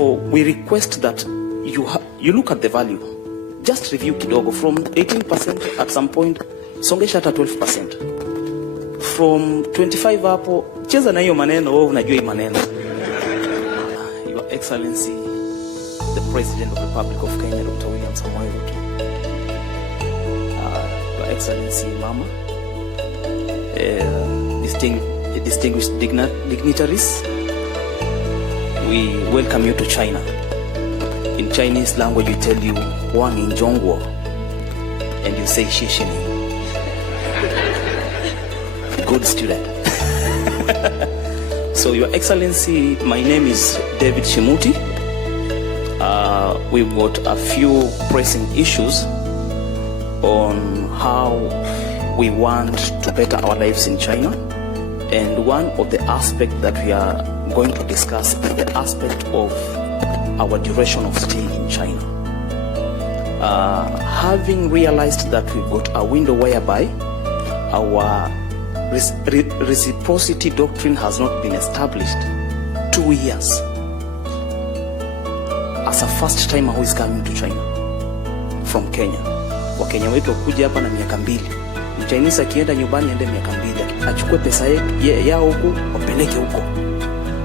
Therefore, we request that you look at the value. Just review kidogo from 18% at some point, songesha hata 12%. From 25 hapo, cheza na hiyo maneno, wewe unajua hiyo maneno. Your Excellency, the President of the Republic of Kenya, Dr. William Samoei Ruto. Your Excellency, Mama, distinguished dignitaries, we welcome you to China. In Chinese language, we tell you, Wang in Zhongguo, and you say Shishini. Good student. So, Your Excellency, my name is David Shimuti. We've got a few pressing issues on how we want to better our lives in China. And one of the aspects that we are going to discuss is the aspect of our duration of stay in China. Having realized that we've got a window whereby our reciprocity doctrine has not been established, 2 years, as a first timer who is coming to China from Kenya. Wakenya wetu wakuja hapa na miaka 2. Mchinese akienda nyumbani ende miaka 2. Achukue pesa yao huku, wapeleke huko.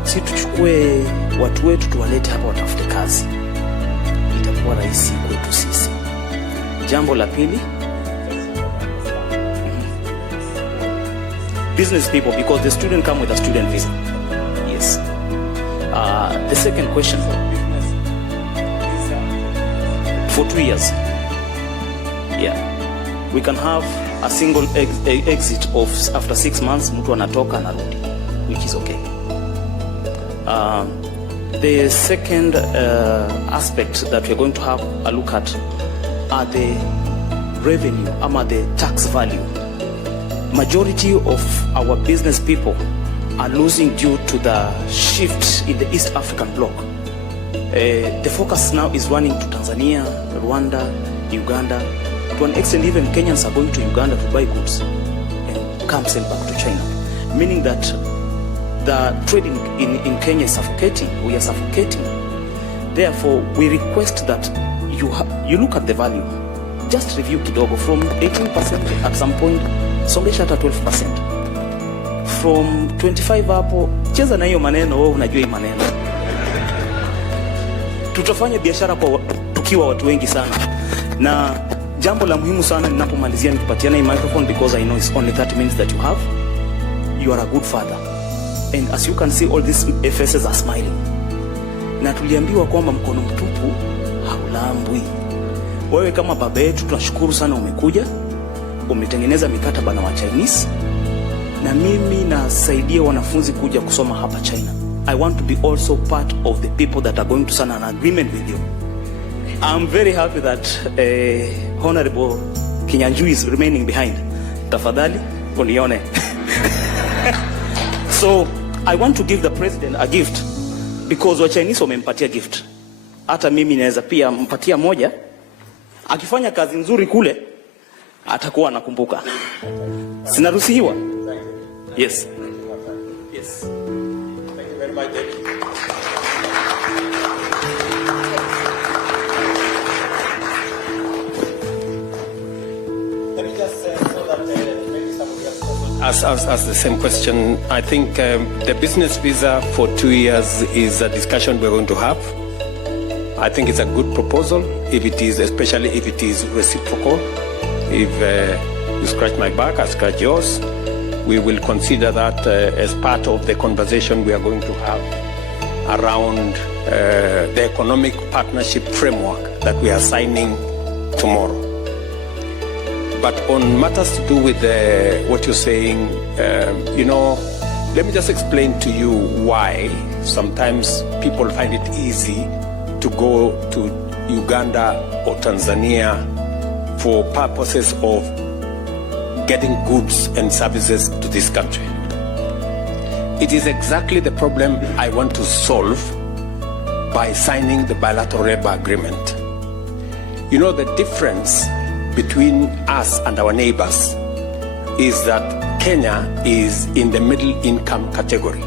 Si tuchukue watu wetu tuwalete hapa watafute kazi. Itakuwa rahisi kwetu sisi. Jambo la pili, business people, because the student come with a student visa. Yes. The second question, for 2 years. Yeah. We can have a single exit of after 6 months, mtu anatoka anarudi, which is okay. The second aspect that we're going to have a look at are the revenue, the tax value. Majority of our business people are losing due to the shift in the East African bloc. The focus now is running to Tanzania, Rwanda, Uganda. To an extent, even Kenyans are going to Uganda to buy goods and come sell back to China. Meaning that the trading in Kenya is suffocating. We are suffocating. Therefore, we request that you look at the value. Just review kidogo from 18% at some point, songesha hata 12%. From 25 hapo, cheza na hiyo maneno, wewe unajua hiyo maneno. Tutafanya biashara kwa tukiwa watu wengi sana. Na jambo la muhimu sana ninapomalizia nikipatiana hii microphone, because I know it's only 30 minutes that you have. You are a good father. And as you can see, all these faces are smiling. Na tuliambiwa kwamba mkono mtupu haulambwi. Wewe kama baba yetu tunashukuru sana umekuja. Umetengeneza mikataba na wa Chinese. Na mimi nasaidia wanafunzi kuja kusoma hapa China. I want to be also part of the people that are going to sign an agreement with you. I'm very happy that Honorable Kinyanjui is remaining behind. Tafadhali, unione. So, I want to give the president a gift, because wa Chinese wamempatia gift. Hata mimi naweza pia mpatia moja. Akifanya kazi nzuri kule, atakuwa anakumbuka. Sinaruhusiwa? Yes. Yes. Thank you very much, David. Let me just say so that maybe somebody else As the same question, I think the business visa for 2 years is a discussion we're going to have. I think it's a good proposal, especially if it is reciprocal. If you scratch my back, I scratch yours. We will consider that as part of the conversation we are going to have around the economic partnership framework that we are signing tomorrow. But on matters to do with what you're saying, let me just explain to you why sometimes people find it easy to go to Uganda or Tanzania for purposes of getting goods and services to this country. It is exactly the problem I want to solve by signing the bilateral labor agreement. You know, the difference between us and our neighbors is that Kenya is in the middle income category.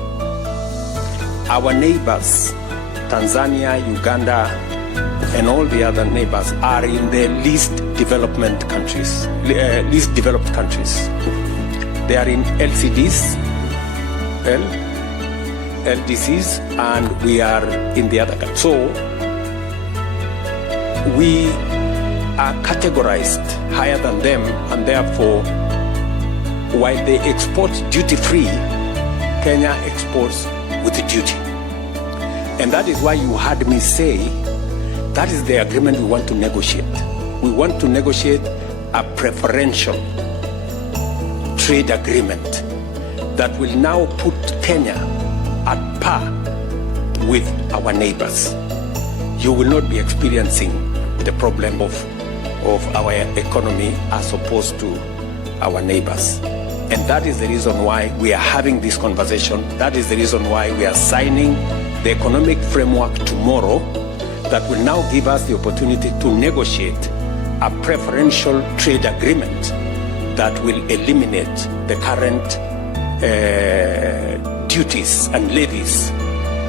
Our neighbors Tanzania, Uganda, and all the other neighbors are in the least developed countries. They are in LCDs, LDCs, and we are in the other countries. So we are categorized higher than them, and therefore, while they export duty-free, Kenya exports with duty. And that is why you heard me say that is the agreement we want to negotiate. We want to negotiate a preferential trade agreement that will now put Kenya at par with our neighbors. You will not be experiencing the problem of our economy as opposed to our neighbors. And that is the reason why we are having this conversation. That is the reason why we are signing the economic framework tomorrow that will now give us the opportunity to negotiate a preferential trade agreement that will eliminate the current duties and levies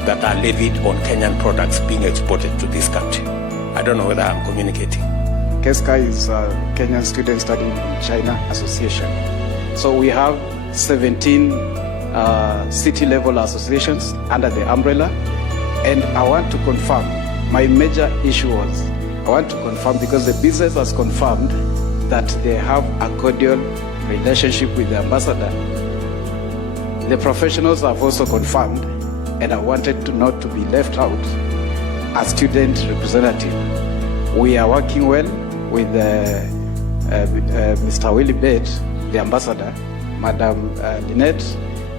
that are levied on Kenyan products being exported to this country. I don't know whether I'm communicating. KESCA is Kenyan Student Studying in China Association. So we have 17 city-level associations under the umbrella, and I want to confirm, my major issue was, I want to confirm because the business has confirmed that they have a cordial relationship with the ambassador. The professionals have also confirmed, and I wanted to not to be left out, as student representative. We are working well with Mr. Willie Bett, the ambassador, Madam Lynette,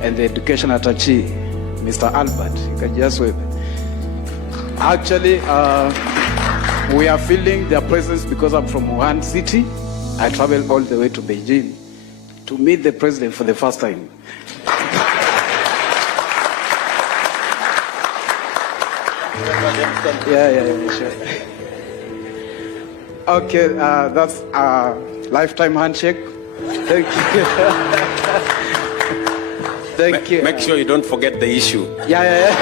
and the education attaché, Mr. Albert. You can just wave. Actually, we are feeling their presence because I'm from Wuhan city. I traveled all the way to Beijing to meet the president for the first time. Yeah, sure. Okay, that's a lifetime handshake. Thank you. Thank you. Make sure you don't forget the issue. Yeah.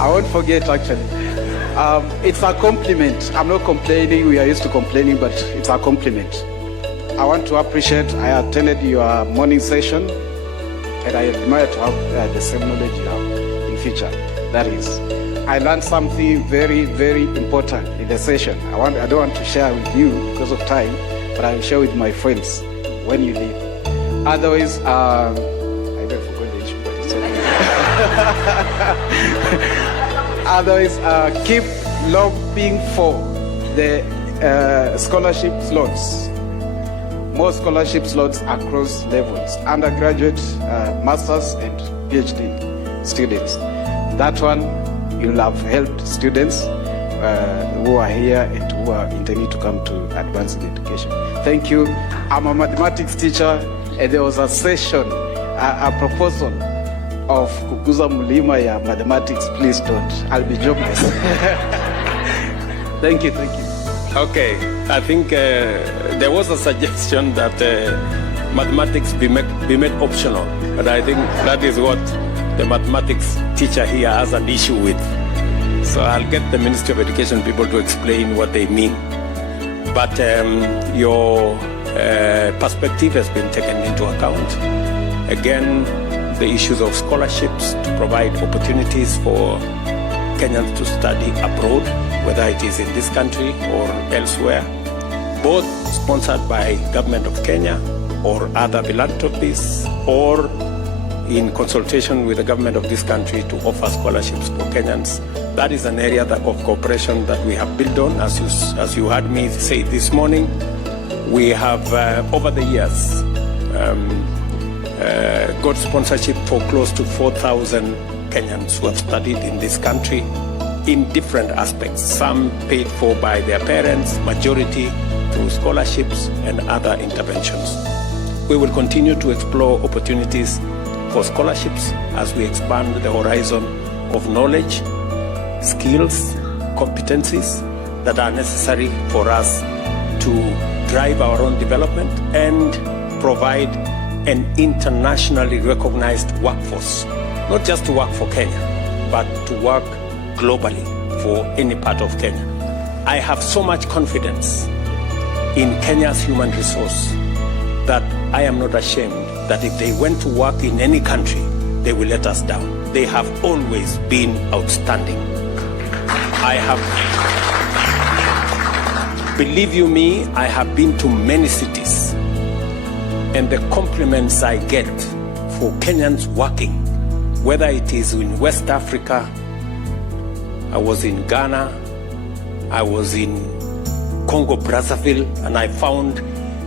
I won't forget, actually. It's a compliment. I'm not complaining. We are used to complaining, but it's a compliment. I want to appreciate, I attended your morning session, and I admire to have the same knowledge you have in future. That is, I learned something very, very important in the session. I don't want to share with you because of time, but I will share with my friends when you leave. Otherwise, I don't forget the issue, but it's okay. Otherwise, keep lobbying for the scholarship slots. More scholarship slots across levels, undergraduate, masters, and PhD students. That one, you'll have helped students who are here and who are intending to come to advanced education. Thank you. I'm a mathematics teacher, and there was a session, a proposal of kukuza mulima ya mathematics. Please don't. I'll be jobless. Thank you. Okay, I think there was a suggestion that mathematics be made optional, but I think that is what the mathematics teacher here has an issue with. So I'll get the Ministry of Education people to explain what they mean. But your perspective has been taken into account. Again, the issues of scholarships to provide opportunities for Kenyans to study abroad, whether it is in this country or elsewhere, both sponsored by government of Kenya or other philanthropies, or in consultation with the government of this country to offer scholarships for Kenyans. That is an area of cooperation that we have built on. As you heard me say this morning, we have over the years got sponsorship for close to 4,000 Kenyans who have studied in this country in different aspects, some paid for by their parents, majority through scholarships and other interventions. We will continue to explore opportunities for scholarships as we expand the horizon of knowledge, skills, competencies that are necessary for us to drive our own development and provide an internationally recognized workforce, not just to work for Kenya, but to work globally for any part of Kenya. I have so much confidence in Kenya's human resource that I am not ashamed that if they went to work in any country, they will let us down. They have always been outstanding. Believe you me, I have been to many cities, and the compliments I get for Kenyans working, whether it is in West Africa, I was in Ghana, I was in Congo Brazzaville, and I found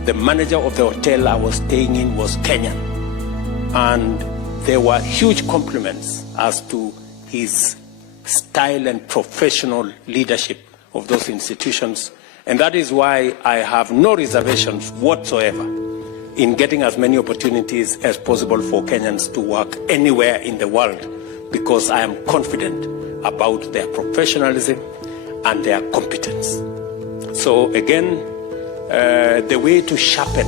the manager of the hotel I was staying in was Kenyan. And there were huge compliments as to his style and professional leadership of those institutions. And that is why I have no reservations whatsoever in getting as many opportunities as possible for Kenyans to work anywhere in the world, because I am confident about their professionalism and their competence. So again, the way to sharpen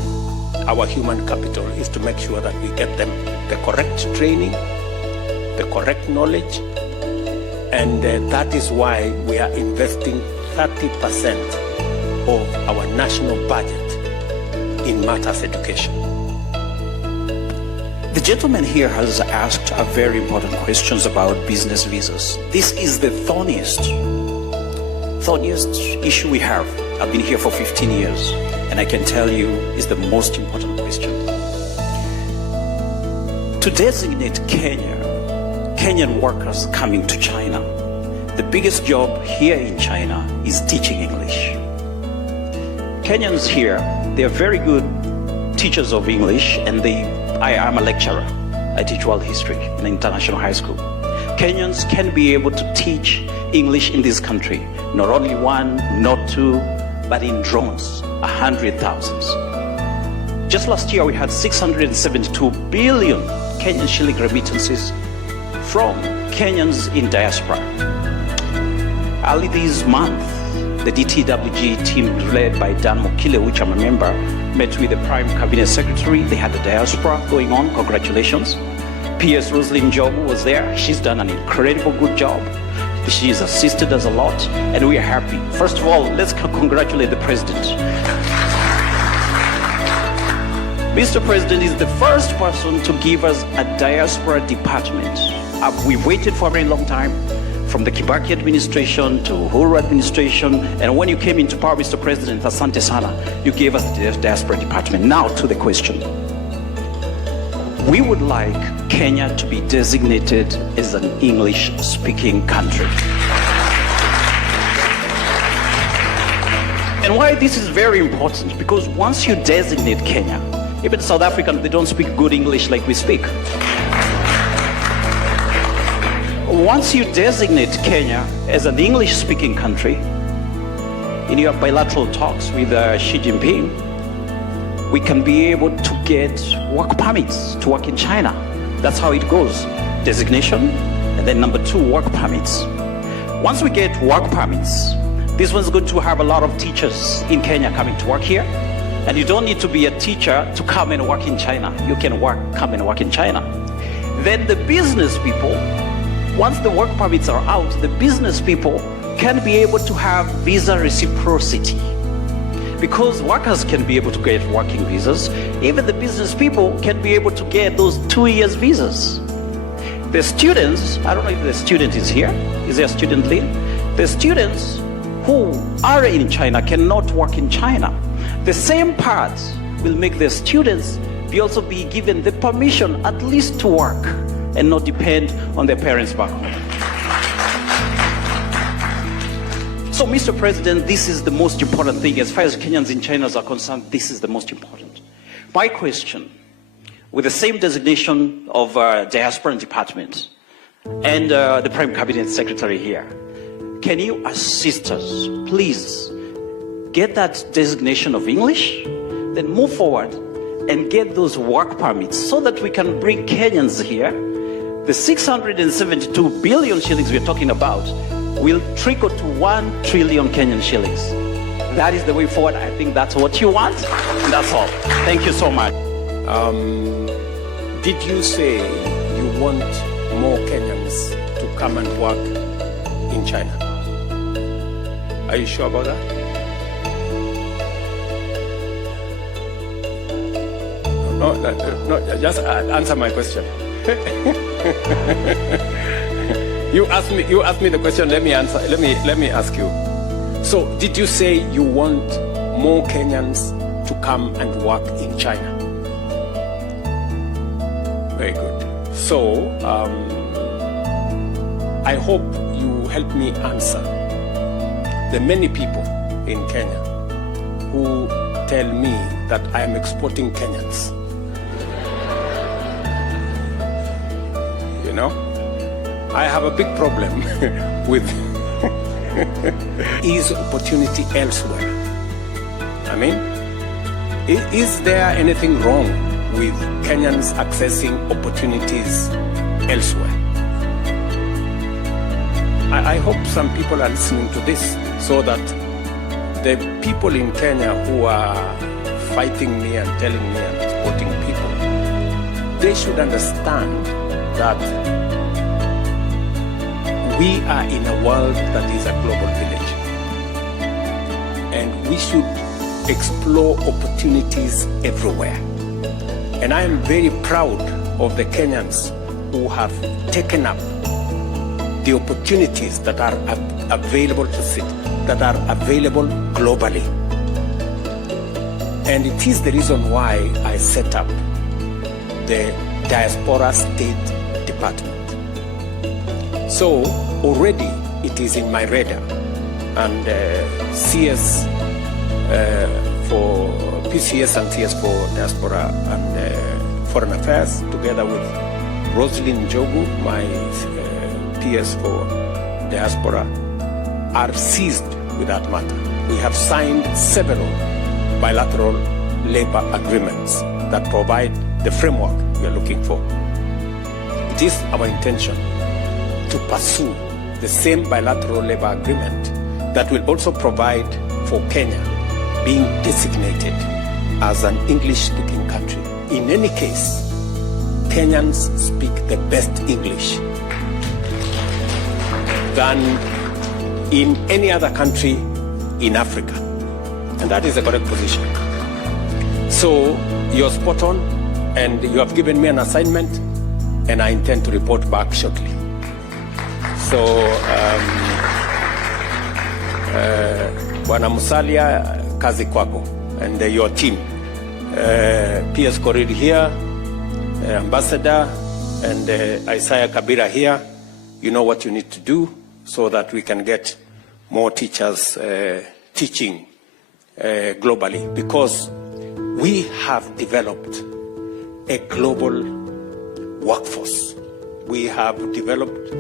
our human capital is to make sure that we get them the correct training, the correct knowledge, and that is why we are investing 30% of our national budget in matters education. The gentleman here has asked a very important questions about business visas. This is the thorniest issue we have. I've been here for 15 years, and I can tell you is the most important question. To designate Kenyan workers coming to China, the biggest job here in China is teaching English. Kenyans here, they are very good teachers of English, and I am a lecturer. I teach world history in an international high school. Kenyans can be able to teach English in this country, not only one, not two, but in drones, 100,000. Just last year, we had 672 billion Kenyan shilling remittances from Kenyans in diaspora. Early this month, the DTWG team led by Dan Mokile, which I'm a member, met with the Prime Cabinet Secretary. They had the diaspora going on. Congratulations. PS Rosalind Jobu was there. She's done an incredible good job. She's assisted us a lot, and we are happy. First of all, let's congratulate the President. Mr. President is the first person to give us a diaspora department. We've waited for a very long time, from the Kibaki administration to Uhuru administration, and when you came into power, Mr. President, asante sana, you gave us the diaspora department. Now to the question. We would like Kenya to be designated as an English-speaking country. And why this is very important, because once you designate Kenya, even South Africans, they don't speak good English like we speak. Once you designate Kenya as an English-speaking country, in your bilateral talks with Xi Jinping, we can be able to get work permits to work in China. That's how it goes. Designation, and then number two, work permits. Once we get work permits, this one's going to have a lot of teachers in Kenya coming to work here. And you don't need to be a teacher to come and work in China. You can come and work in China. Then the business people, once the work permits are out, the business people can be able to have visa reciprocity. Because workers can be able to get working visas, even the business people can be able to get those 2 years visas. The students, I don't know if the student is here, is there a student lead? The students who are in China cannot work in China. The same part will make the students also be given the permission at least to work and not depend on their parents back home. So, Mr. President, this is the most important thing. As far as Kenyans in China are concerned, this is the most important. My question, with the same designation of diaspora department and the Prime Cabinet Secretary here, can you assist us, please, get that designation of English, then move forward and get those work permits so that we can bring Kenyans here. The 672 billion shillings we're talking about will trickle to 1 trillion Kenyan shillings. That is the way forward. I think that's what you want, and that's all. Thank you so much. Did you say you want more Kenyans to come and work in China. Are you sure about that? No, just answer my question. You asked me the question. Let me answer. Let me ask you. So, did you say you want more Kenyans to come and work in China? Very good. So, I hope you help me answer the many people in Kenya who tell me that I am exporting Kenyans. You know, I have a big problem with is opportunity elsewhere. I mean, is there anything wrong with Kenyans accessing opportunities elsewhere? I hope some people are listening to this so that the people in Kenya who are fighting me and telling me I'm exporting people, they should understand that we are in a world that is a global village, and we should explore opportunities everywhere. And I am very proud of the Kenyans who have taken up the opportunities that are available to city, that are available globally. And it is the reason why I set up the Diaspora State Department. So already it is in my radar, and CS for PCS and CS for Diaspora and Foreign Affairs, together with Roslyn Jogu, my PS for Diaspora, are seized with that matter. We have signed several bilateral labor agreements that provide the framework we are looking for. It is our intention to pursue the same bilateral labor agreement that will also provide for Kenya being designated as an English-speaking country. In any case, Kenyans speak the best English than in any other country in Africa. And that is the correct position. So you're spot on, and you have given me an assignment, and I intend to report back shortly. So, Bwana Musalia, kazi kwako, and your team. PS Korir here, Ambassador, and Isaiah Kabira here. You know what you need to do so that we can get more teachers teaching globally, because we have developed a global workforce. We have developed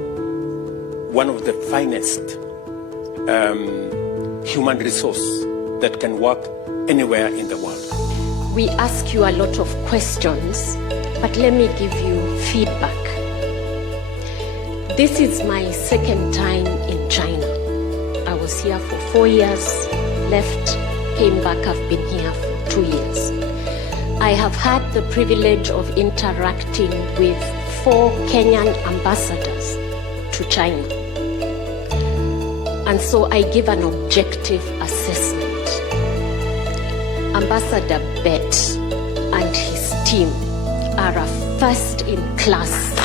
one of the finest human resource that can work anywhere in the world. We ask you a lot of questions, but let me give you feedback. This is my second time in China. I was here for 4 years, left, came back. I've been here for 2 years. I have had the privilege of interacting with 4 Kenyan ambassadors to China. And so I give an objective assessment. Ambassador Bet and his team are a first-in-class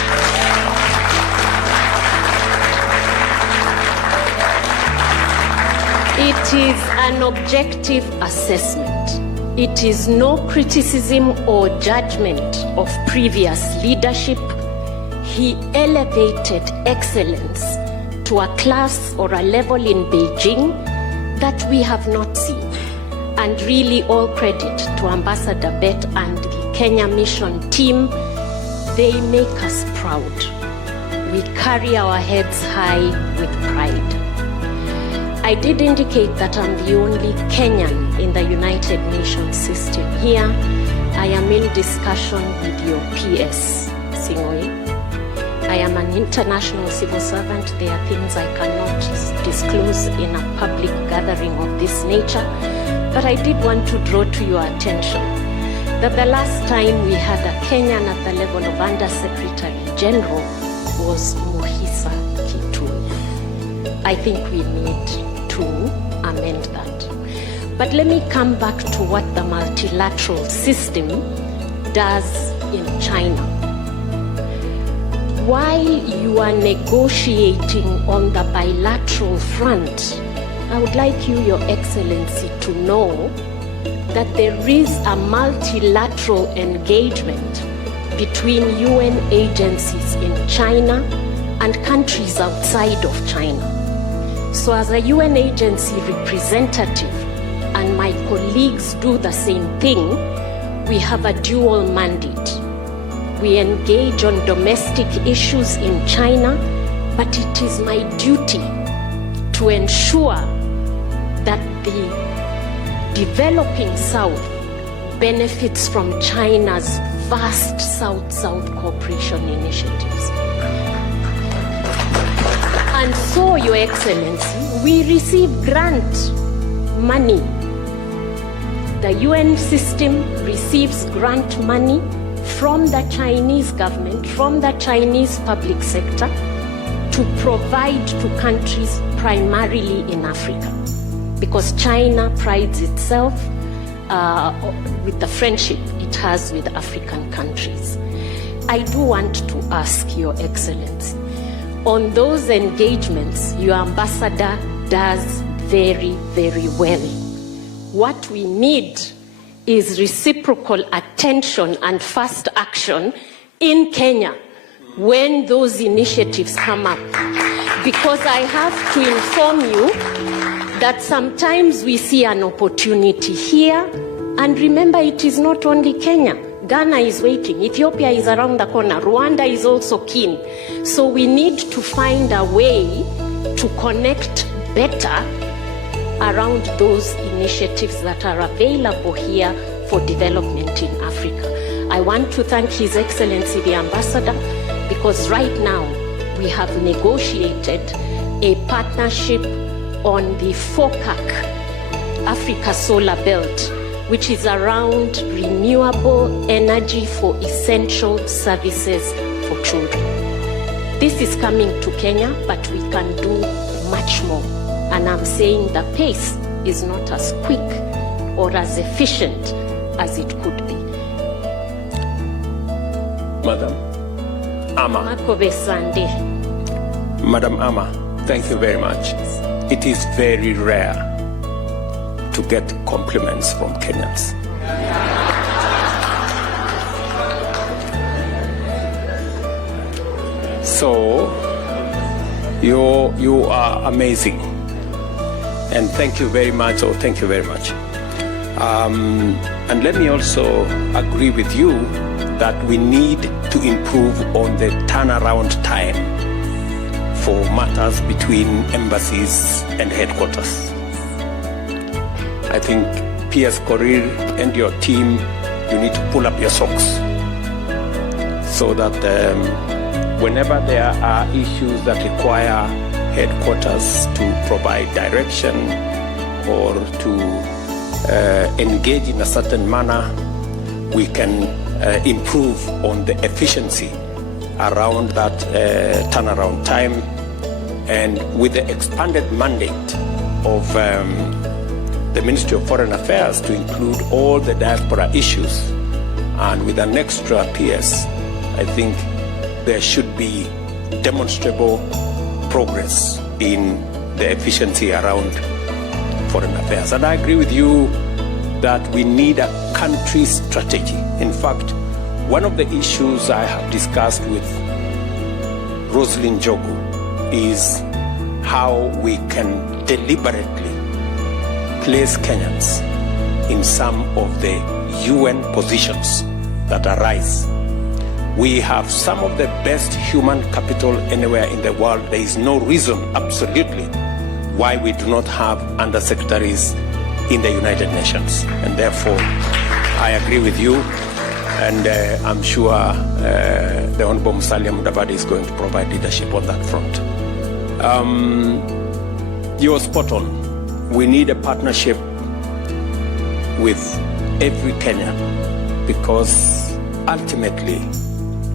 It is an objective assessment. It is no criticism or judgment of previous leadership. He elevated excellence to a class or a level in Beijing that we have not seen. And really all credit to Ambassador Bet and the Kenya Mission team. They make us proud. We carry our heads high with pride. I did indicate that I'm the only Kenyan in the United Nations system here. I am in discussion with your PS, Singoi. I am an international civil servant. There are things I cannot disclose in a public gathering of this nature. But I did want to draw to your attention that the last time we had a Kenyan at the level of Undersecretary General was Muhisa I think we need to amend that. But let me come back to what the multilateral system does in China. While you are negotiating on the bilateral front, I would like you, Your Excellency, to know that there is a multilateral engagement between UN agencies in China and countries outside of China. So as a UN agency representative, and my colleagues do the same thing, we have a dual mandate. We engage on domestic issues in China, but it is my duty to ensure that the developing South benefits from China's vast South-South cooperation initiatives. And so, Your Excellency, we receive grant money. The UN system receives grant money from the Chinese government, from the Chinese public sector, to provide to countries primarily in Africa. Because China prides itself with the friendship it has with African countries. I do want to ask Your Excellency, on those engagements, your ambassador does very, very well. What we need is reciprocal attention and fast action in Kenya when those initiatives come up. Because I have to inform you that sometimes we see an opportunity here, and remember, it is not only Kenya. Ghana is waiting, Ethiopia is around the corner, Rwanda is also keen. So we need to find a way to connect better around those initiatives that are available here for development in Africa. I want to thank His Excellency the Ambassador, because right now we have negotiated a partnership on the FOCAC, Africa Solar Belt, which is around renewable energy for essential services for children. This is coming to Kenya, but we can do much more. And I'm saying the pace is not as quick or as efficient as it could be. Madam Ama. Madam Ama, thank you very much. It is very rare to get compliments from Kenyans. So, you are amazing. And thank you very much, thank you very much. And let me also agree with you that we need to improve on the turnaround time for matters between embassies and headquarters. I think PS Korir and your team, you need to pull up your socks so that whenever there are issues that require headquarters to provide direction or to engage in a certain manner, we can improve on the efficiency around that turnaround time. And with the expanded mandate of the Ministry of Foreign Affairs to include all the diaspora issues, and with an extra PS, I think there should be demonstrable progress in the efficiency around foreign affairs. And I agree with you that we need a country strategy. In fact, one of the issues I have discussed with Rosalind Jogu is how we can deliberately place Kenyans in some of the UN positions that arise. We have some of the best human capital anywhere in the world. There is no reason, absolutely, why we do not have undersecretaries in the United Nations. And therefore, I agree with you, and I'm sure the Honorable Musalia Mudavadi is going to provide leadership on that front. You're spot on. We need a partnership with every Kenyan, because ultimately,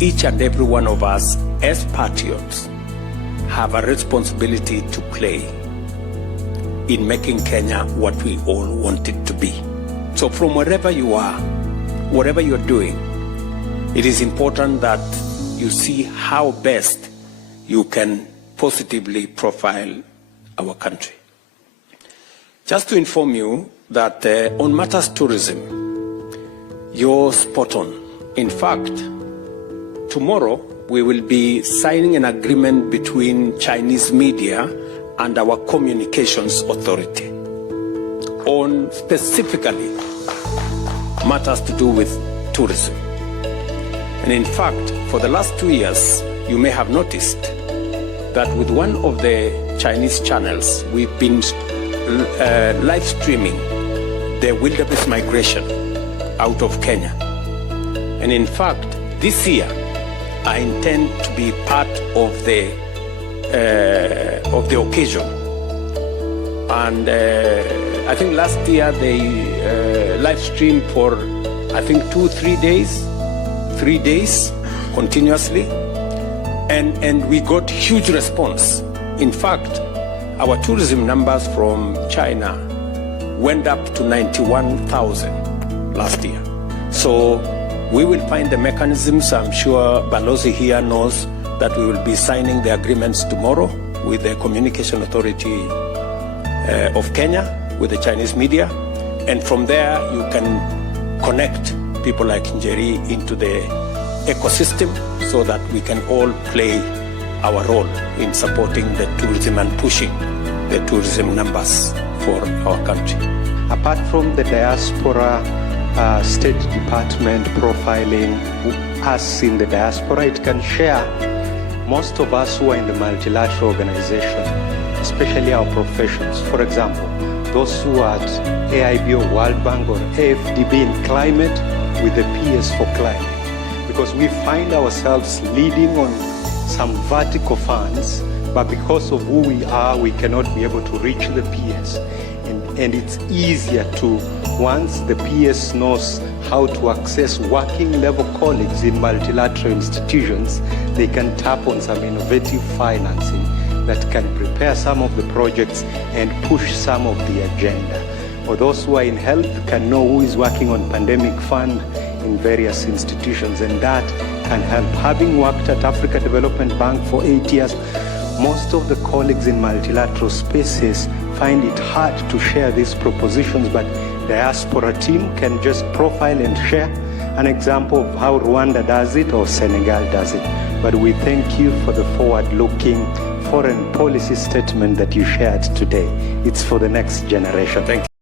each and every one of us as patriots have a responsibility to play in making Kenya what we all want it to be. So from wherever you are, whatever you're doing, it is important that you see how best you can positively profile our country. Just to inform you that on matters tourism, you're spot on. In fact, tomorrow we will be signing an agreement between Chinese media and our communications authority on specifically matters to do with tourism. And in fact, for the last 2 years, you may have noticed that with one of the Chinese channels, we've been live streaming the wildebeest migration out of Kenya. And in fact, this year, I intend to be part of the occasion. And I think last year they live streamed for, I think 3 days continuously. And we got huge response. In fact, our tourism numbers from China went up to 91,000 last year. So we will find the mechanisms. I'm sure Balozi here knows that we will be signing the agreements tomorrow with the Communication Authority of Kenya, with the Chinese media. And from there, you can connect people like Njeri into the ecosystem so that we can all play our role in supporting the tourism and pushing the tourism numbers for our country. Apart from the diaspora State Department profiling us in the diaspora, it can share most of us who are in the multilateral organization, especially our professions. For example, those who are at AIB or World Bank or AFDB in climate with the PS for climate. Because we find ourselves leading on some vertical funds, but because of who we are, we cannot be able to reach the PS. And it's easier to, once the PS knows how to access working level colleagues in multilateral institutions, they can tap on some innovative financing that can prepare some of the projects and push some of the agenda. Or those who are in health can know who is working on pandemic fund in various institutions, and that can help. Having worked at Africa Development Bank for 8 years, most of the colleagues in multilateral spaces find it hard to share these propositions, but the diaspora team can just profile and share an example of how Rwanda does it or Senegal does it. But we thank you for the forward-looking foreign policy statement that you shared today. It's for the next generation. Thank you.